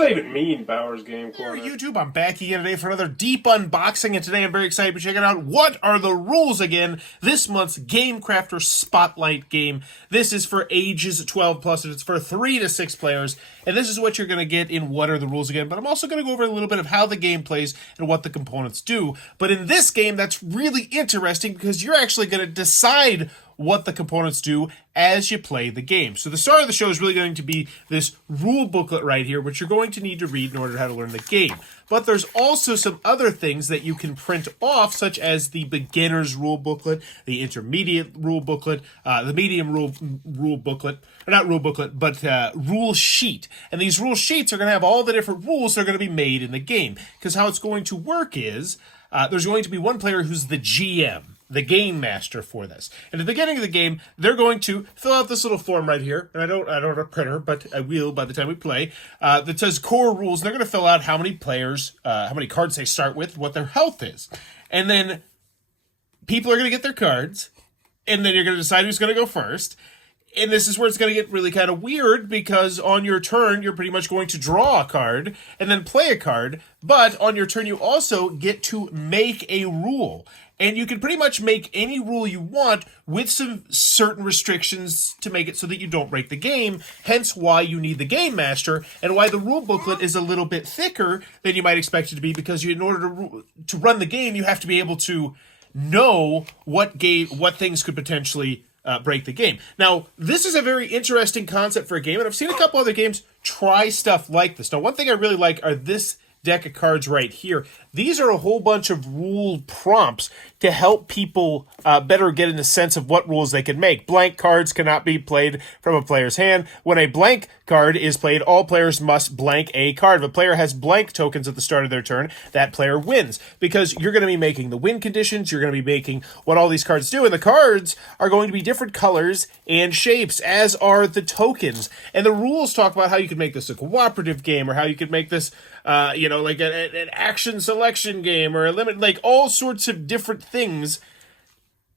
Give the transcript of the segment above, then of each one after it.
that even mean, Bowers Game Here, Corner? YouTube, I'm back again today for another deep unboxing, and today I'm very excited to check out what are the rules again. This month's Game Crafter Spotlight game. This is for ages 12 plus, and it's for 3 to 6 players, and this is what you're going to get in What Are the Rules Again, but I'm also going to go over a little bit of how the game plays and what the components do. But in this game, that's really interesting because you're actually going to decide what the components do as you play the game. So the star of the show is really going to be this rule booklet right here, which you're going to need to read in order to how to learn the game. But there's also some other things that you can print off, such as the beginner's rule booklet, the intermediate rule booklet, the medium rule booklet, or not rule booklet, but rule sheet. And these rule sheets are going to have all the different rules that are going to be made in the game. Because how it's going to work is, there's going to be one player who's the GM, the game master for this. And at the beginning of the game, they're going to fill out this little form right here. And I don't have a printer, but I will by the time we play. That says core rules. And they're going to fill out how many players, how many cards they start with, what their health is. And then people are going to get their cards. And then you're going to decide who's going to go first. And this is where it's going to get really kind of weird, because on your turn, you're pretty much going to draw a card and then play a card. But on your turn, you also get to make a rule. And you can pretty much make any rule you want with some certain restrictions to make it so that you don't break the game, hence why you need the Game Master, and why the rule booklet is a little bit thicker than you might expect it to be, because in order to run the game, you have to be able to know what things could potentially break the game. Now, this is a very interesting concept for a game, and I've seen a couple other games try stuff like this. Now, one thing I really like are this deck of cards right here. These are a whole bunch of rule prompts to help people better get in the sense of what rules they can make. Blank cards cannot be played from a player's hand. When a blank card is played, all players must blank a card. If a player has blank tokens at the start of their turn, that player wins. Because you're going to be making the win conditions, you're going to be making what all these cards do, and the cards are going to be different colors and shapes, as are the tokens. And the rules talk about how you can make this a cooperative game, or how you could make this like an action selection game, or a limit, like all sorts of different things,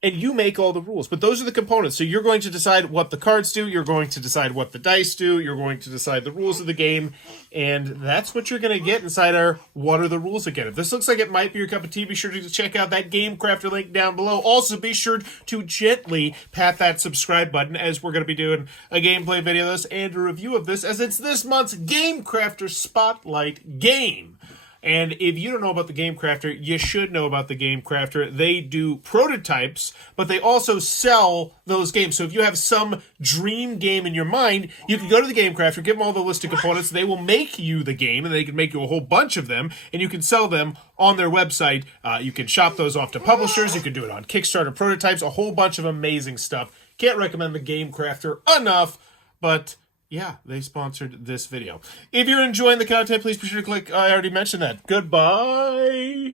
and you make all the rules. But those are the components. So you're going to decide what the cards do, you're going to decide what the dice do, you're going to decide the rules of the game, and that's what you're going to get inside our What Are the Rules Again. If this looks like it might be your cup of tea, be sure to check out that Game Crafter link down below. Also, be sure to gently pat that subscribe button, as we're going to be doing a gameplay video of this and a review of this, as it's this month's Game Crafter Spotlight game. And if you don't know about the Game Crafter, you should know about the Game Crafter. They do prototypes, but they also sell those games. So if you have some dream game in your mind, you can go to the Game Crafter, give them all the list of components. They will make you the game, and they can make you a whole bunch of them, and you can sell them on their website. You can shop those off to publishers. You can do it on Kickstarter prototypes, a whole bunch of amazing stuff. Can't recommend the Game Crafter enough, but yeah, they sponsored this video. If you're enjoying the content, please be sure to click, I already mentioned that. Goodbye.